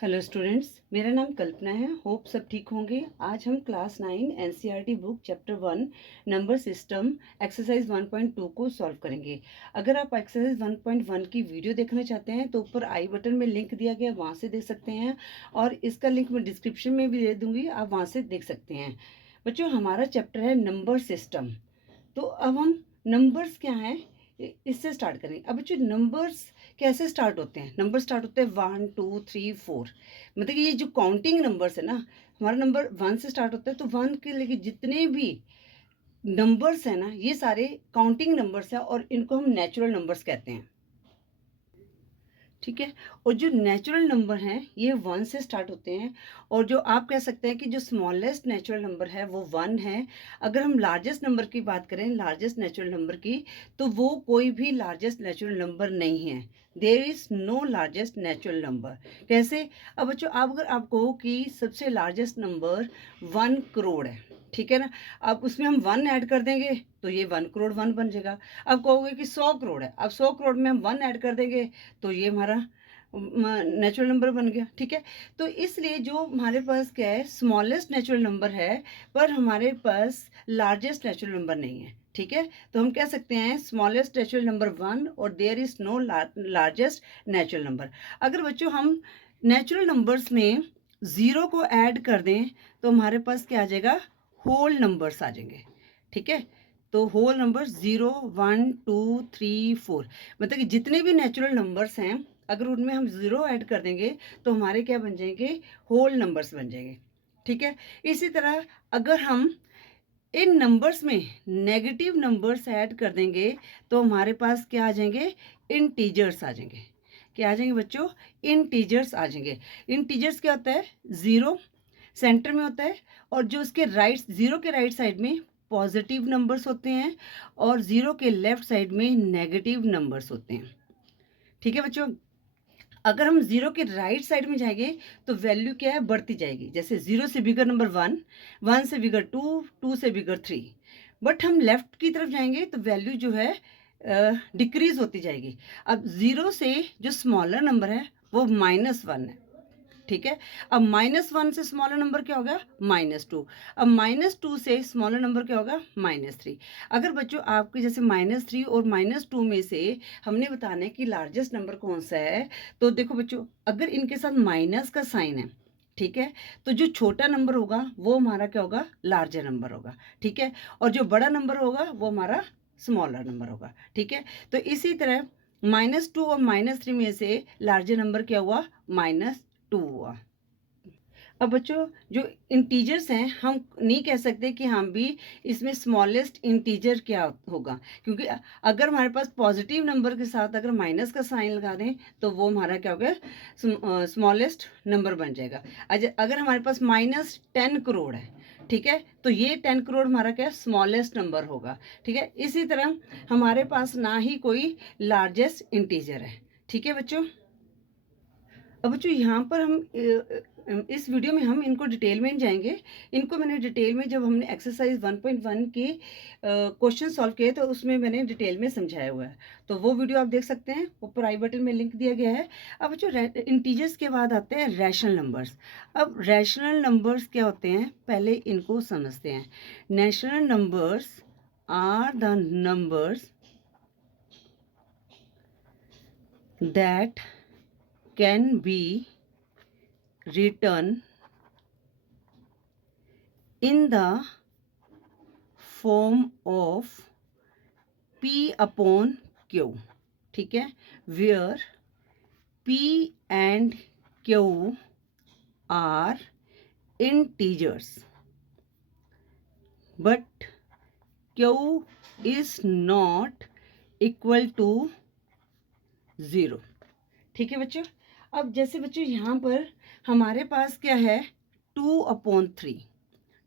Hello students, मेरा नाम कल्पना है। होप सब ठीक होंगे। आज हम class 9 NCERT book chapter 1 number system exercise 1.2 को सॉल्व करेंगे। अगर आप एक्सरसाइज 1.1 की वीडियो देखना चाहते हैं तो ऊपर आई बटन में लिंक दिया गया, वहाँ से देख सकते हैं, और इसका लिंक मैं डिस्क्रिप्शन में भी दे दूँगी, आप वहाँ से देख सकते हैं। बच्चों, हमारा चैप्टर है नंबर सिस्टम। तो अब हम नंबर्स क्या हैं इससे स्टार्ट करेंगे। अब बच्चों, नंबर्स कैसे स्टार्ट होते हैं? नंबर स्टार्ट होते हैं 1 2 3 4। मतलब कि ये जो काउंटिंग नंबर्स है ना, हमारा नंबर 1 से स्टार्ट होता है। तो 1 के लेके जितने भी नंबर्स हैं ना, ये सारे काउंटिंग नंबर्स हैं और इनको हम नेचुरल नंबर्स कहते हैं। ठीक है। और जो नेचुरल नंबर हैं ये 1 से स्टार्ट होते हैं, और जो आप कह सकते हैं कि जो स्मॉलेस्ट नेचुरल नंबर है वो 1 है। अगर हम लार्जेस्ट नंबर की बात करें, लार्जेस्ट नेचुरल नंबर की, तो वो कोई भी लार्जेस्ट नेचुरल नंबर नहीं है। There is no largest natural number. कैसे? अब बच्चों, आप अगर आप कहो कि सबसे लार्जेस्ट नंबर 1 करोड़ है, ठीक है ना, अब उसमें हम 1 ऐड कर देंगे तो ये 1 करोड़ 1 बन जाएगा। अब कहोगे कि 100 करोड़ है, अब 100 करोड़ में हम 1 ऐड कर देंगे तो ये हमारा नेचुरल नंबर बन गया। ठीक है। तो इसलिए जो हमारे पास क्या है, स्मॉलेस्ट नेचुरल नंबर है, पर हमारे पास लार्जेस्ट नेचुरल नंबर नहीं है। ठीक है। तो हम कह सकते हैं स्मॉलेस्ट नेचुरल नंबर 1 और there is no largest natural number. अगर बच्चों हम नेचुरल नंबर्स में ज़ीरो को ऐड कर दें तो हमारे पास क्या आ जाएगा, होल नंबर्स आ जाएंगे। ठीक है। तो होल नंबर 0 1 2 3 4, मतलब कि जितने भी नेचुरल नंबर्स हैं, अगर उनमें हम 0 ऐड कर देंगे तो हमारे क्या बन जाएंगे, होल नंबर्स बन जाएंगे। ठीक है। इसी तरह अगर हम इन नंबर्स में नेगेटिव नंबर्स ऐड कर देंगे तो हमारे पास क्या आ जाएंगे, इंटीजर्स आ जाएंगे। क्या आ जाएंगे बच्चों, इंटीजर्स आ जाएंगे। इंटीजर्स क्या होता है, ज़ीरो सेंटर में होता है, और जो उसके राइट, ज़ीरो के राइट साइड में पॉजिटिव नंबर्स होते हैं और ज़ीरो के लेफ्ट साइड में नेगेटिव नंबर्स होते हैं। ठीक है बच्चों। अगर हम ज़ीरो के राइट साइड में जाएंगे तो वैल्यू क्या है, बढ़ती जाएगी। जैसे 0 से बिगर नंबर 1, 1 से बिगर 2, 2 से बिगर 3। बट हम लेफ्ट की तरफ जाएंगे तो वैल्यू जो है डिक्रीज होती जाएगी। अब 0 से जो स्मॉलर नंबर है वो -1 है। ठीक है। अब -1 से स्मॉलर नंबर क्या होगा, -2। अब -2 से स्मॉलर नंबर क्या होगा, -3। अगर बच्चों आपके जैसे -3 और -2 में से हमने बताना है कि लार्जेस्ट नंबर कौन सा है, तो देखो बच्चों, अगर इनके साथ माइनस का साइन है, ठीक है, तो जो छोटा नंबर होगा वो हमारा क्या होगा, लार्जर नंबर होगा। ठीक है। और जो बड़ा नंबर होगा वो हमारा स्मॉलर नंबर होगा। ठीक है। तो इसी तरह -2 और -3 में से लार्जर नंबर क्या हुआ, -2 हुआ। अब बच्चों, जो इंटीजर्स हैं, हम नहीं कह सकते कि हम भी इसमें स्मॉलेस्ट इंटीजर क्या होगा, क्योंकि अगर हमारे पास पॉजिटिव नंबर के साथ अगर माइनस का साइन लगा दें तो वो हमारा क्या होगा, स्मॉलेस्ट नंबर बन जाएगा। अगर हमारे पास -10 करोड़ है, ठीक है, तो ये 10 करोड़ हमारा क्या, स्मॉलेस्ट नंबर होगा। ठीक है। इसी तरह हमारे पास ना ही कोई लार्जेस्ट इंटीजर है। ठीक है बच्चों। अब बच्चों, यहाँ पर हम इस वीडियो में हम इनको डिटेल में नहीं जाएंगे। इनको मैंने डिटेल में, जब हमने एक्सरसाइज 1.1 के क्वेश्चन सॉल्व किए तो उसमें मैंने डिटेल में समझाया हुआ है, तो वो वीडियो आप देख सकते हैं, ऊपर आई बटन में लिंक दिया गया है। अब बच्चों, इंटीजर्स के बाद आते हैं रैशनल नंबर्स। अब रैशनल नंबर्स क्या होते हैं, पहले इनको समझते हैं। Rational numbers are the numbers that can be written in the form of P upon Q। ठीक है। where P and Q are integers but Q is not equal to 0। ठीक है बच्चों। अब जैसे बच्चों यहाँ पर हमारे पास क्या है, 2/3।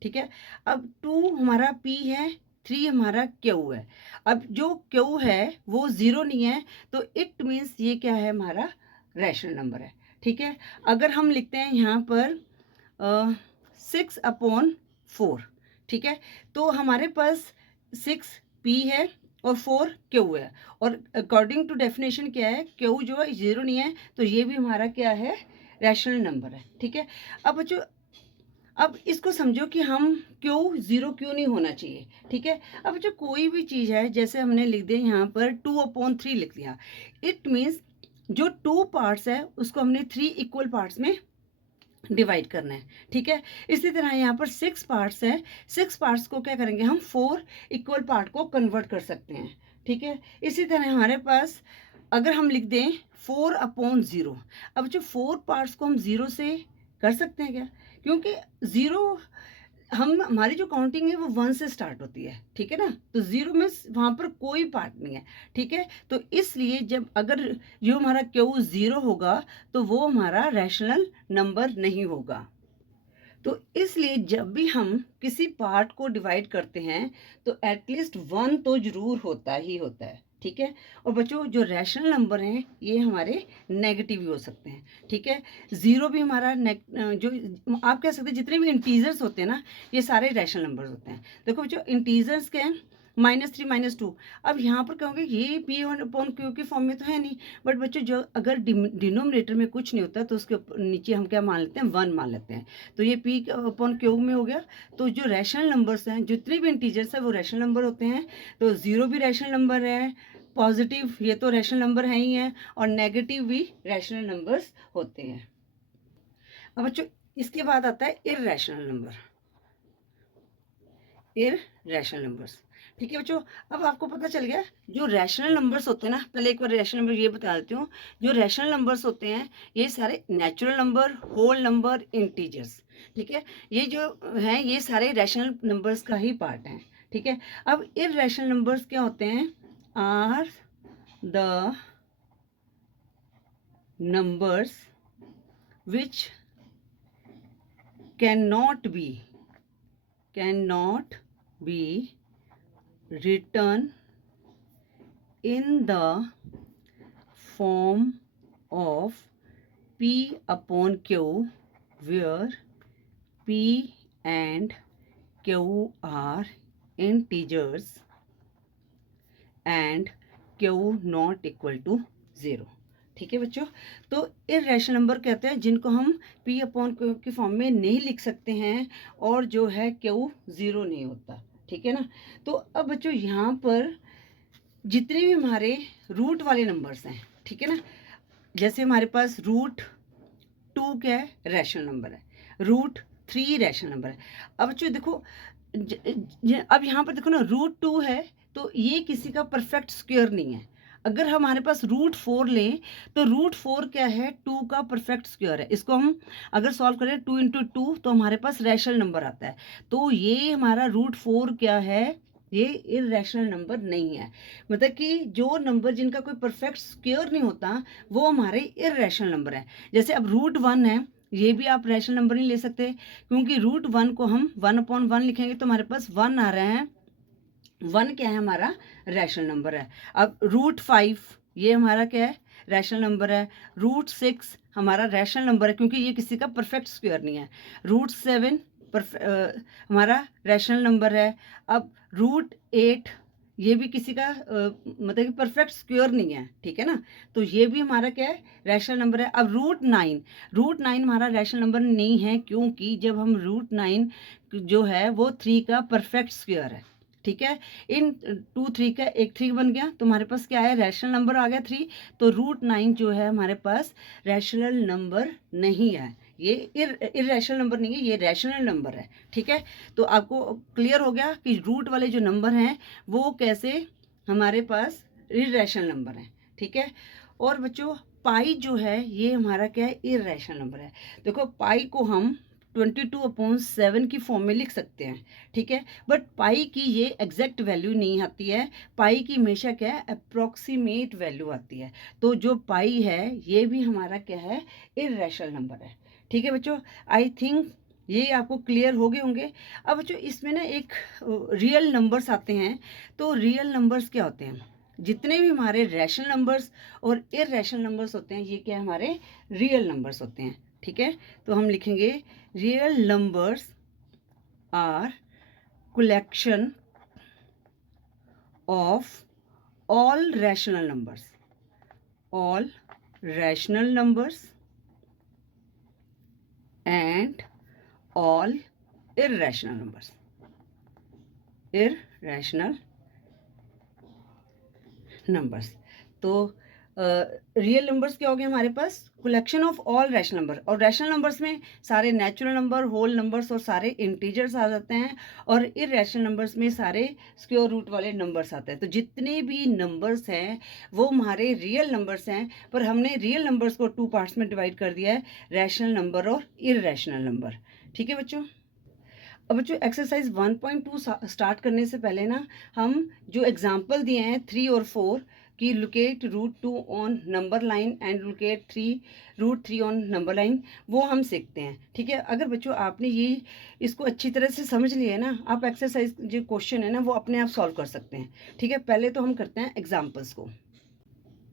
ठीक है। अब 2 हमारा P है, 3 हमारा Q है। अब जो Q है वो 0 नहीं है, तो इट मीन्स ये क्या है, हमारा रैशनल नंबर है। ठीक है। अगर हम लिखते हैं यहाँ पर 6/4, ठीक है, तो हमारे पास 6 P है और 4 Q है, और अकॉर्डिंग टू डेफिनेशन क्या है, Q जो है 0 नहीं है, तो ये भी हमारा क्या है, रैशनल नंबर है, ठीक है। अब बच्चों अब इसको समझो कि हम क्यों ज़ीरो क्यों नहीं होना चाहिए, ठीक है। अब जो कोई भी चीज़ है, जैसे हमने लिख दिया यहाँ पर 2/3 लिख दिया, इट मीन्स जो 2 पार्ट्स है उसको हमने 3 इक्वल पार्ट्स में डिवाइड करना है, ठीक है। इसी तरह यहाँ पर 6 पार्ट्स है, 6 पार्ट्स को क्या करेंगे हम 4 इक्वल पार्ट को कन्वर्ट कर सकते हैं, ठीक है। इसी तरह हमारे पास अगर हम लिख दें 4/0, अब जो 4 पार्ट्स को हम ज़ीरो से कर सकते हैं क्या, क्योंकि ज़ीरो हम हमारी जो काउंटिंग है वो 1 से स्टार्ट होती है, ठीक है ना। तो ज़ीरो में वहाँ पर कोई पार्ट नहीं है, ठीक है। तो इसलिए जब अगर जो हमारा क्यू ज़ीरो होगा तो वो हमारा रैशनल नंबर नहीं होगा। तो इसलिए जब भी हम किसी पार्ट को डिवाइड करते हैं तो एटलीस्ट 1 तो ज़रूर होता ही होता है, ठीक है। और बच्चों जो रैशनल नंबर हैं ये हमारे नेगेटिव भी हो सकते हैं, ठीक है। ज़ीरो भी हमारा जो आप कह सकते हैं जितने भी इंटीजर्स होते हैं ना ये सारे रैशनल नंबर्स होते हैं। देखो बच्चों इंटीजर्स के हैं -3 -2, अब यहाँ पर कहोगे ये P/Q के फॉर्म में तो है नहीं, बट बच्चों जो अगर डिनोमिनेटर में कुछ नहीं होता तो उसके नीचे हम क्या मान लेते हैं 1 मान लेते हैं, तो ये P/Q में हो गया। तो जो रैशनल नंबर्स हैं जितने भी इंटीजर्स हैं वो रैशनल नंबर होते हैं। तो ज़ीरो भी रैशनल नंबर है, पॉजिटिव ये तो रैशनल नंबर है ही है, और नेगेटिव भी रैशनल नंबर्स होते हैं। अब बच्चों इसके बाद आता है इररेशनल नंबर, इररेशनल नंबर्स, ठीक है बच्चों। अब आपको पता चल गया जो रैशनल नंबर्स होते हैं ना, पहले एक बार रैशनल नंबर ये बता देती हूँ। जो रैशनल नंबर्स होते हैं ये सारे natural number, whole number, integers, ठीक है। ये जो हैं ये सारे रैशनल नंबर्स का ही पार्ट हैं, ठीक है। अब इररेशनल नंबर्स क्या होते हैं, are the numbers which cannot be written in the form of P/Q, where P and Q are integers and Q not equal to 0, ठीक है बच्चों। तो इररेशनल नंबर कहते हैं जिनको हम P/Q की फॉर्म में नहीं लिख सकते हैं और जो है Q 0 नहीं होता, ठीक है ना। तो अब बच्चों यहाँ पर जितने भी हमारे रूट वाले नंबर्स हैं, ठीक है ना, जैसे हमारे पास √2 क्या है, रैशनल नंबर है, √3 रैशनल नंबर है। अब बच्चों देखो अब यहाँ पर देखो ना √2 है तो ये किसी का परफेक्ट स्क्वायर नहीं है। अगर हमारे पास √4 लें तो √4 क्या है, 2 का परफेक्ट स्क्वायर है। इसको हम अगर सॉल्व करें 2 × 2 तो हमारे पास रैशनल नंबर आता है। तो ये हमारा √4 क्या है, ये इररेशनल नंबर नहीं है। मतलब कि जो नंबर जिनका कोई परफेक्ट स्क्वायर नहीं होता वो हमारे इररेशनल नंबर है। जैसे अब √1 है, ये भी आप रैशनल नंबर नहीं ले सकते, क्योंकि √1 को हम 1/1 लिखेंगे तो हमारे पास 1 आ रहे हैं। 1 क्या है, हमारा रैशनल नंबर है। अब √5 ये हमारा क्या है, रैशनल नंबर है। √6 हमारा रैशनल नंबर है क्योंकि ये किसी का परफेक्ट स्क्वायर नहीं है। √7 हमारा रैशनल नंबर है। अब √8 ये भी किसी का मतलब कि परफेक्ट स्क्वायर नहीं है, ठीक है ना। तो ये भी हमारा क्या है, रैशनल नंबर है। अब √9 हमारा रैशनल नंबर नहीं है क्योंकि जब हम √9 जो है वो 3 का परफेक्ट स्क्वायर है, ठीक है। इन 2 3 का एक 3 बन गया तो हमारे पास क्या है, रैशनल नंबर आ गया 3। तो √9 जो है हमारे पास रैशनल नंबर नहीं है, ये इररेशनल नंबर नहीं है, ये रैशनल नंबर है, ठीक है। तो आपको क्लियर हो गया कि रूट वाले जो नंबर हैं वो कैसे हमारे पास इररेशनल नंबर हैं, ठीक है। और बच्चों पाई जो है ये हमारा क्या है, इररेशनल नंबर है। देखो पाई को हम 22/7 की फॉर्म में लिख सकते हैं, ठीक है। बट पाई की ये एग्जैक्ट वैल्यू नहीं आती है, पाई की हमेशा क्या है, अप्रॉक्सीमेट वैल्यू आती है। तो जो पाई है ये भी हमारा क्या है, इररेशनल नंबर है, ठीक है बच्चों। आई थिंक ये आपको क्लियर हो गए होंगे। अब बच्चों इसमें ना एक रियल नंबर्स आते हैं। तो रियल नंबर्स क्या होते हैं, जितने भी हमारे रैशनल नंबर्स और इररेशनल नंबर्स होते हैं ये क्या हमारे रियल नंबर्स होते हैं, ठीक है। तो हम लिखेंगे real numbers are collection of all rational numbers and all irrational numbers. Irrational numbers, तो रियल नंबर्स क्या हो गए हमारे पास? Collection of all rational number, और रैशनल नंबर्स में सारे नेचुरल नंबर, होल नंबर्स और सारे इंटीजर्स आ जाते हैं, और इररेशनल नंबर्स में सारे स्क्वायर रूट वाले नंबर्स आते हैं। तो जितने भी नंबर्स हैं वो हमारे रियल नंबर्स हैं, पर हमने रियल नंबर्स को 2 पार्ट्स में डिवाइड कर दिया है, रैशनल नंबर और इररेशनल नंबर। ठीक है बच्चों। अब बच्चों एक्सरसाइज 1.2 स्टार्ट करने से पहले ना, हम जो एग्जाम्पल दिए हैं 3 और 4 कि locate root 2 on number line and locate root 3 on number line, वो हम सीखते हैं। ठीक है, अगर बच्चों आपने ये इसको अच्छी तरह से समझ लिया है ना, आप एक्सरसाइज जो क्वेश्चन है ना वो अपने आप सॉल्व कर सकते हैं। ठीक है, पहले तो हम करते हैं एग्जाम्पल्स को।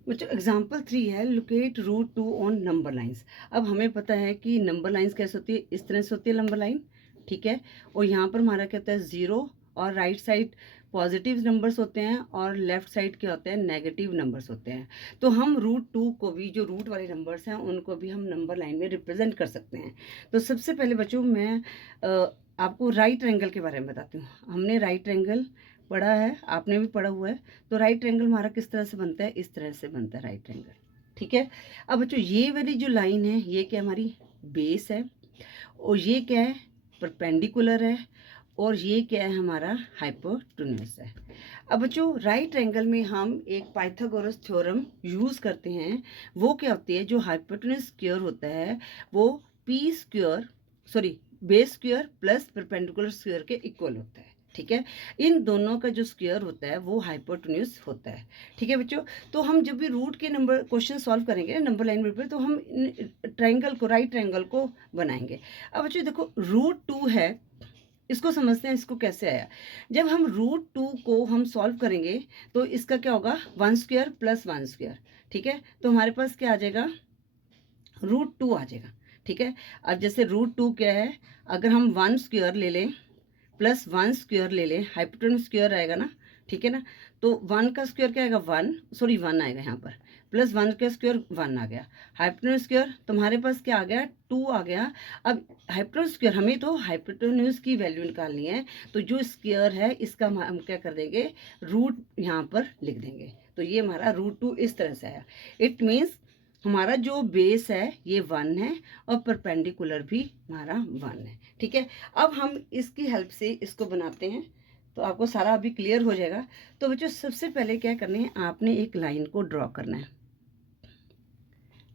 बच्चों एग्जाम्पल 3 है locate root 2 on number lines. अब हमें पता है कि नंबर लाइन्स कैसे होती है, इस तरह से होती है नंबर लाइन। ठीक है, और यहाँ पर हमारा क्या होता है 0, और राइट साइड पॉजिटिव नंबर्स होते हैं और लेफ्ट साइड क्या होते हैं नेगेटिव नंबर्स होते हैं। तो हम रूट 2 को भी, जो रूट वाले नंबर्स हैं उनको भी हम नंबर लाइन में रिप्रेजेंट कर सकते हैं। तो सबसे पहले बच्चों मैं आपको राइट ट्रायंगल के बारे में बताती हूँ। हमने राइट ट्रायंगल पढ़ा है, आपने भी पढ़ा हुआ है। तो राइट ट्रायंगल हमारा किस तरह से बनता है, इस तरह से बनता है राइट ट्रायंगल। ठीक है, अब बच्चों ये वाली जो लाइन है ये क्या हमारी बेस है, और ये क्या है परपेंडिकुलर है, और ये क्या है हमारा हाइपोटेन्यूज है। अब बच्चों राइट ट्रायंगल में हम एक पाइथागोरस थ्योरम यूज़ करते हैं। वो क्या होती है, जो हाइपोटेन्यूज स्क्वायर होता है वो P square sorry base square plus perpendicular square के इक्वल होता है। ठीक है, इन दोनों का जो स्क्वायर होता है वो हाइपोटेन्यूज होता है। ठीक है बच्चों, तो हम जब भी रूट के नंबर क्वेश्चन सॉल्व करेंगे नंबर लाइन पर, तो हम ट्रायंगल को, राइट ट्रायंगल को बनाएंगे। अब बच्चों देखो रूट 2 है, इसको समझते हैं इसको कैसे आया। जब हम रूट 2 को हम सॉल्व करेंगे तो इसका क्या होगा 1 स्क्वायर प्लस 1 स्क्वायर। ठीक है, तो हमारे पास क्या आ जाएगा रूट 2 आ जाएगा। ठीक है, अब जैसे रूट 2 क्या है, अगर हम 1 स्क्वायर ले लें प्लस 1 स्क्वायर ले लें, हाइपोटेन्यूज स्क्वायर आएगा ना। ठीक है ना, तो 1 का स्क्वायर क्या आएगा 1 आएगा यहाँ पर, प्लस 1 का स्क्वायर 1 आ गया, हाइपोटेन्यूज स्क्वायर तुम्हारे पास क्या आ गया 2 आ गया। अब हाइपोटेन्यूज स्क्वायर, हमें तो हाइपोटेन्यूज की वैल्यू निकालनी है, तो जो स्क्वायर है इसका हम क्या कर देंगे रूट यहाँ पर लिख देंगे। तो ये हमारा रूट 2 इस तरह से आया। इट मीन्स हमारा जो बेस है ये 1 है और परपेंडिकुलर भी हमारा 1 है। ठीक है, अब हम इसकी हेल्प से इसको बनाते हैं तो आपको सारा अभी क्लियर हो जाएगा। तो बच्चों सबसे पहले क्या करना है, आपने एक लाइन को ड्रॉ करना है।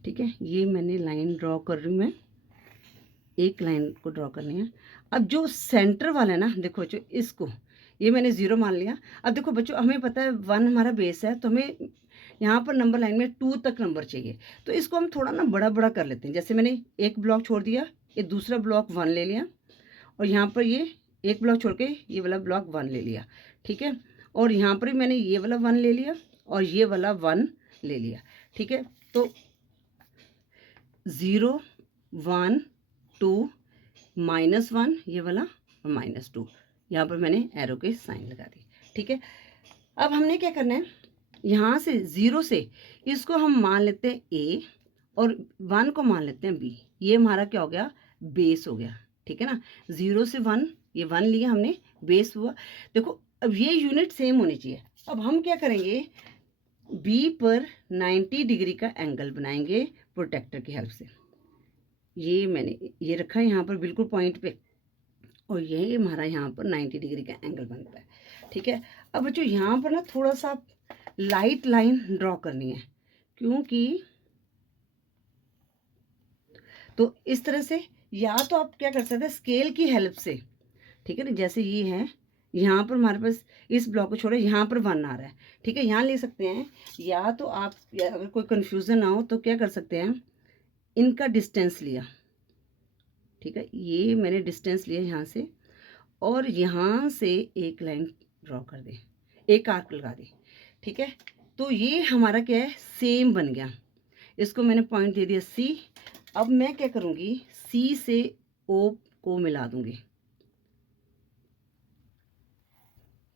ठीक है, ये मैंने लाइन ड्रॉ कर रही हूँ, मैं एक लाइन को ड्रॉ करनी है। अब जो सेंटर वाला है ना, देखो बच्चों इसको ये मैंने 0 मान लिया। अब देखो बच्चों हमें पता है 1 हमारा बेस है, तो हमें यहाँ पर नंबर लाइन में 2 तक नंबर चाहिए। तो इसको हम थोड़ा ना बड़ा बड़ा कर लेते हैं। जैसे मैंने एक ब्लॉक छोड़ दिया, ये दूसरा ब्लॉक 1 ले लिया, और यहाँ पर ये एक ब्लॉक छोड़ के ये वाला ब्लॉक 1 ले लिया। ठीक है, और यहाँ पर भी मैंने ये वाला 1 ले लिया और ये वाला 1 ले लिया। ठीक है, तो 0 1 2 -1 ये वाला और -2, यहाँ पर मैंने एरो के साइन लगा दिए। ठीक है, अब हमने क्या करना है, यहाँ से 0 से इसको हम मान लेते हैं A और 1 को मान लेते हैं B। ये हमारा क्या हो गया बेस हो गया। ठीक है ना, 0 से 1 ये 1 लिया हमने, बेस हुआ। देखो अब ये यूनिट सेम होनी चाहिए। अब हम क्या करेंगे B पर 90 डिग्री का एंगल बनाएंगे प्रोटेक्टर की हेल्प से। ये मैंने ये रखा है यहाँ पर बिल्कुल पॉइंट पे, और ये हमारा यहाँ पर 90 डिग्री का एंगल बनता है। ठीक है, अब बच्चों यहाँ पर ना थोड़ा सा लाइट लाइन ड्रॉ करनी है, क्योंकि तो इस तरह से, या तो आप क्या कर सकते हैं स्केल की हेल्प से। ठीक है ना, जैसे ये है यहाँ पर हमारे पास इस ब्लॉक को छोड़े यहाँ पर 1 आ रहा है। ठीक है, यहाँ ले सकते हैं, या तो आप अगर कोई कंफ्यूजन ना हो तो क्या कर सकते हैं इनका डिस्टेंस लिया। ठीक है, ये मैंने डिस्टेंस लिया यहाँ से, और यहाँ से एक लाइन ड्रॉ कर दे, एक आर्क लगा दे। ठीक है, तो ये हमारा क्या है सेम बन गया। इसको मैंने पॉइंट दे दिया C। अब मैं क्या करूँगी C से O को मिला दूंगी।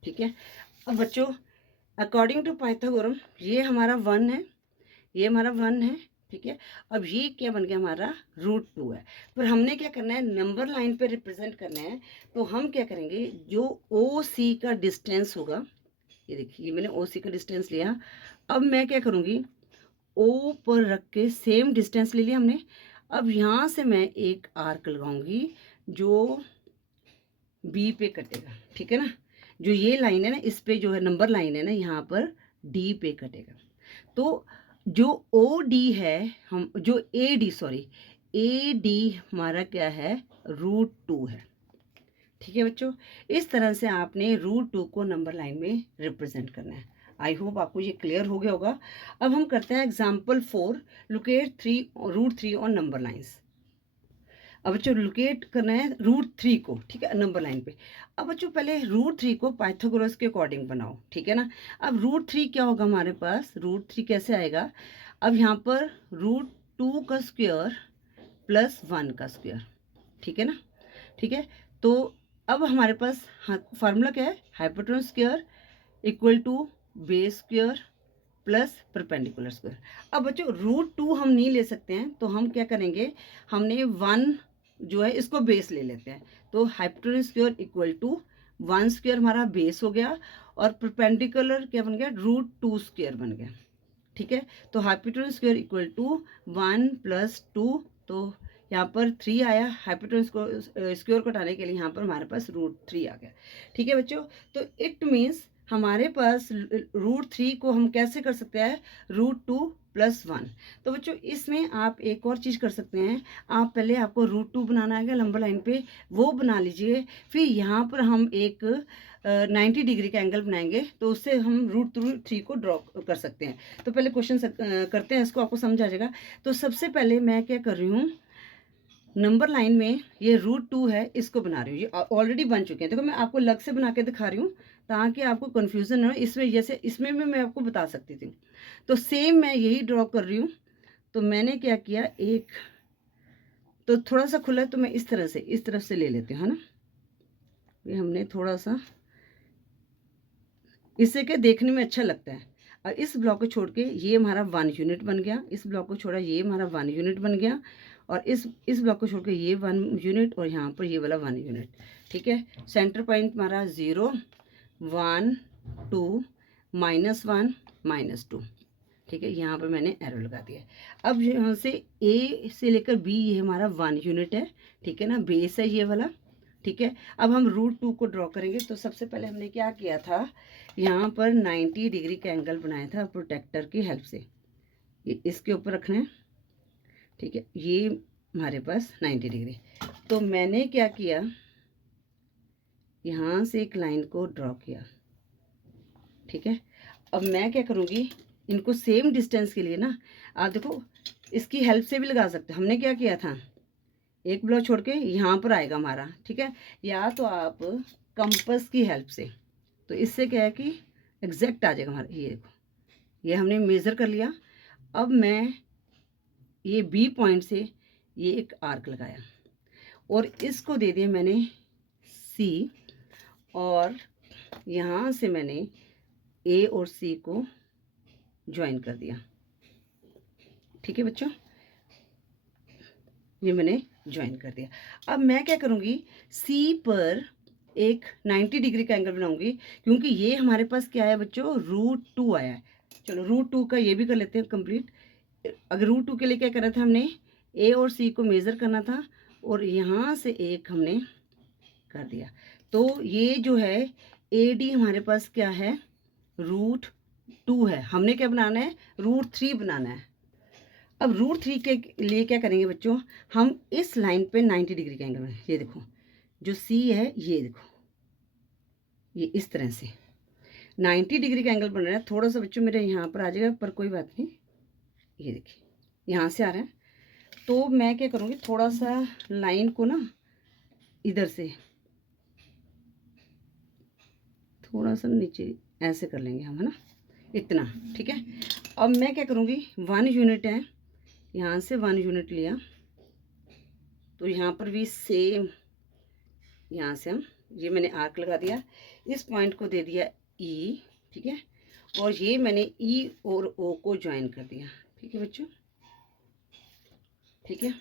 ठीक है, अब बच्चों अकॉर्डिंग टू पाइथागोरम ये हमारा 1 है, ये हमारा 1 है, ठीक है। अब ये क्या बन गया हमारा √2 है। पर हमने क्या करना है, नंबर लाइन पे रिप्रेजेंट करना है। तो हम क्या करेंगे, जो ओ सी का डिस्टेंस होगा, ये देखिए ये मैंने ओ सी का डिस्टेंस लिया। अब मैं क्या करूँगी, ओ पर रख के सेम डिस्टेंस ले लिया हमने। अब यहाँ से मैं एक आर्क लगाऊंगी जो बी पे कटेगा, ठीक है ना। जो ये लाइन है ना, इस पे जो है नंबर लाइन है ना, यहाँ पर डी पे कटेगा। तो जो ओ डी है, हम जो A D sorry A D हमारा क्या है, √2 है। ठीक है बच्चों, इस तरह से आपने √2 को नंबर लाइन में रिप्रेजेंट करना है। आई होप आपको ये क्लियर हो गया होगा। अब हम करते हैं example 4, locate √3 on number lines. अब बच्चों लोकेट करना है √3 को, ठीक है, नंबर लाइन पे। अब बच्चों पहले √3 को पाइथागोरस के अकॉर्डिंग बनाओ, ठीक है ना। अब √3 क्या होगा हमारे पास, √3 कैसे आएगा, अब यहाँ पर √2 का स्क्वायर प्लस 1 का स्क्वायर, ठीक है ना। ठीक है, तो अब हमारे पास फार्मूला क्या है, hypotenuse square equal to base square plus perpendicular square. अब बच्चों √2 हम नहीं ले सकते हैं, तो हम क्या करेंगे, हमने 1 जो है इसको बेस ले लेते हैं। तो hypotenuse square equal to 1 square हमारा बेस हो गया, और परपेंडिकुलर क्या बन गया, √2 स्क्वायर बन गया। ठीक है, तो हाइपोटेन्यूज स्क्वायर इक्वल टू 1 + 2, तो यहाँ पर 3 आया। हाइपोटेन्यूज को स्क्वायर को हटाने के लिए यहाँ पर हमारे पास √3 आ गया। ठीक है बच्चों, तो इट मीन्स हमारे पास √3 को हम कैसे कर सकते हैं, √2 + 1। तो बच्चों इसमें आप एक और चीज़ कर सकते हैं, आप पहले आपको √2 बनाना है नंबर लाइन पे, वो बना लीजिए। फिर यहाँ पर हम एक 90 डिग्री का एंगल बनाएंगे, तो उससे हम √3 को ड्रॉ कर सकते हैं। तो पहले क्वेश्चन करते हैं, इसको आपको समझ आ जाएगा। तो सबसे पहले मैं क्या कर रही हूँ, नंबर लाइन में ये √2 है, इसको बना रही हूँ। ये ऑलरेडी बन चुके हैं, देखो मैं आपको अलग से बना के दिखा रही हूँ ताकि आपको कन्फ्यूज़न हो। इसमें जैसे इसमें भी मैं आपको बता सकती थी, तो सेम मैं यही ड्रॉ कर रही हूँ। तो मैंने क्या किया, एक तो थोड़ा सा खुला है, तो मैं इस तरफ से ले लेती हूँ, है ना। ये हमने थोड़ा सा, इससे क्या देखने में अच्छा लगता है। और इस ब्लॉक को छोड़ के ये हमारा 1 यूनिट बन गया, इस ब्लॉक को छोड़ा ये हमारा 1 यूनिट बन गया, और इस ब्लॉक को छोड़ के ये 1 यूनिट, और यहाँ पर ये वाला 1 यूनिट। ठीक है, सेंटर पॉइंट हमारा 0 1 2 -1 -2। ठीक है, यहाँ पर मैंने एरो लगा दिया। अब यहाँ से ए से लेकर बी ये हमारा 1 यूनिट है, ठीक है ना, बेस है ये वाला। ठीक है, अब हम √2 को ड्रॉ करेंगे। तो सबसे पहले हमने क्या किया था, यहाँ पर 90 डिग्री का एंगल बनाया था प्रोटेक्टर की हेल्प से। ये इसके ऊपर रखना है, ठीक है, ये हमारे पास 90 डिग्री। तो मैंने क्या किया, यहाँ से एक लाइन को ड्रॉ किया। ठीक है, अब मैं क्या करूँगी, इनको सेम डिस्टेंस के लिए ना, आप देखो इसकी हेल्प से भी लगा सकते हैं। हमने क्या किया था, एक ब्लॉक छोड़ के यहाँ पर आएगा हमारा, ठीक है, या तो आप कंपास की हेल्प से, तो इससे क्या है कि एग्जैक्ट आ जाएगा हमारा। ये देखो, ये हमने मेज़र कर लिया। अब मैं ये बी पॉइंट से ये एक आर्क लगाया, और इसको दे दिया मैंने सी, और यहाँ से मैंने ए और सी को ज्वाइन कर दिया। ठीक है बच्चों, ये मैंने ज्वाइन कर दिया। अब मैं क्या करूँगी, सी पर एक 90 डिग्री का एंगल बनाऊंगी, क्योंकि ये हमारे पास क्या है बच्चों, √2 आया है। चलो √2 का ये भी कर लेते हैं कंप्लीट। अगर √2 के लिए क्या करना था, हमने ए और सी को मेज़र करना था, और यहाँ से एक हमने कर दिया। तो ये जो है ए डी हमारे पास क्या है, √2 है। हमने क्या बनाना है, √3 बनाना है। अब √3 के लिए क्या करेंगे बच्चों, हम इस लाइन पे 90 डिग्री का एंगल बनाएंगे। ये देखो जो सी है, ये देखो ये इस तरह से 90 डिग्री का एंगल बन रहा है। थोड़ा सा बच्चों मेरे यहाँ पर आ जाएगा, पर कोई बात नहीं, ये देखिए यहाँ से आ रहा है। तो मैं क्या करूँगी, थोड़ा सा लाइन को ना इधर से थोड़ा सा नीचे ऐसे कर लेंगे हम, है ना, इतना। ठीक है, अब मैं क्या करूँगी, 1 यूनिट है, यहाँ से 1 यूनिट लिया, तो यहाँ पर भी सेम, यहाँ से हम ये मैंने आर्क लगा दिया, इस पॉइंट को दे दिया ई। ठीक है, और ये मैंने ई और ओ को ज्वाइन कर दिया। ठीक है बच्चों, ठीक है।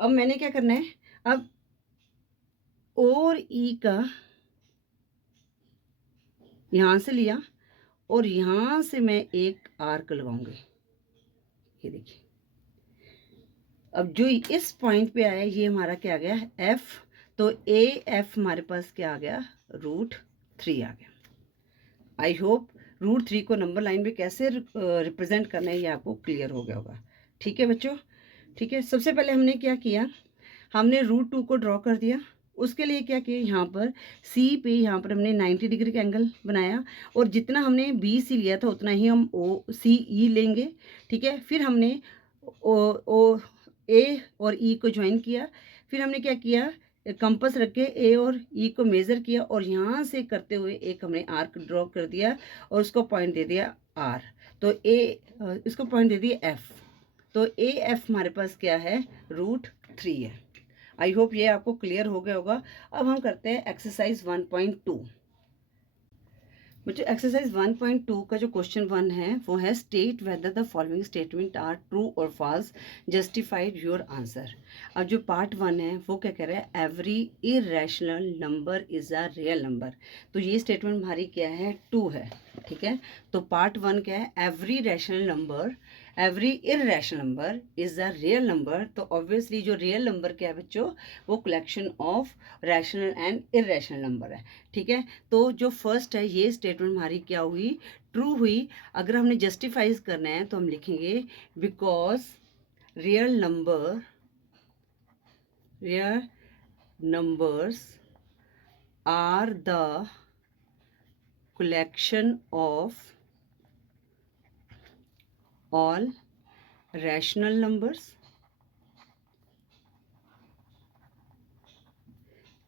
अब मैंने क्या करना है, अब और ई का यहाँ से लिया और यहाँ से मैं एक आर्क लगाऊंगी, ये देखिए। अब जो इस पॉइंट पे आया ये हमारा क्या आ गया, एफ। तो ए एफ हमारे पास क्या आ गया, √3 आ गया। आई होप √3 को नंबर लाइन में कैसे रिप्रेजेंट करना है ये आपको क्लियर हो गया होगा। ठीक है बच्चों, ठीक है। सबसे पहले हमने क्या किया, हमने √2 को ड्रॉ कर दिया। उसके लिए क्या किया, यहाँ पर सी पे यहाँ पर हमने 90 डिग्री का एंगल बनाया और जितना हमने बी सी लिया था उतना ही हम ओ सी ई लेंगे। ठीक है, फिर हमने ओ ए और ई को ज्वाइन किया। फिर हमने क्या किया, कंपास रख के ए और ई को मेज़र किया और यहाँ से करते हुए एक हमने आर्क ड्रॉ कर दिया और उसको पॉइंट दे दिया आर। तो ए इसको पॉइंट दे दिया एफ। तो ए एफ हमारे पास क्या है, √3 है। आई होप ये आपको क्लियर हो गया होगा। अब हम करते हैं एक्सरसाइज 1.2। बच्चों एक्सरसाइज 1.2 का जो क्वेश्चन 1 है वो है state whether the following statement are true और फॉल्स, जस्टिफाइड योर आंसर। अब जो पार्ट 1 है वो क्या कह रहा है, every irrational number is a real number. तो ये स्टेटमेंट हमारी क्या है, 2 है। ठीक है, तो पार्ट 1 क्या है, every rational number, every irrational number is a real number. तो ऑब्वियसली जो रियल नंबर क्या है बच्चों, वो collection of rational and irrational number है। ठीक है, तो जो फर्स्ट है ये स्टेटमेंट हमारी क्या हुई, ट्रू हुई। अगर हमने जस्टिफाइज करना है तो हम लिखेंगे because real numbers are the collection of all rational numbers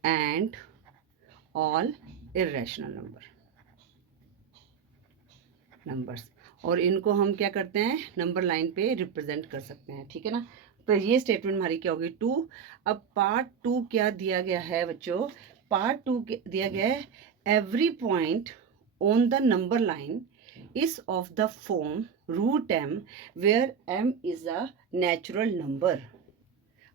and all irrational numbers। और इनको हम क्या करते हैं, नंबर लाइन पे रिप्रेजेंट कर सकते हैं। ठीक है ना, तो ये स्टेटमेंट हमारी क्या होगी, 2। अब पार्ट 2 क्या दिया गया है बच्चों, पार्ट 2 दिया गया है every point on the number line is of the form √m where m is a natural number।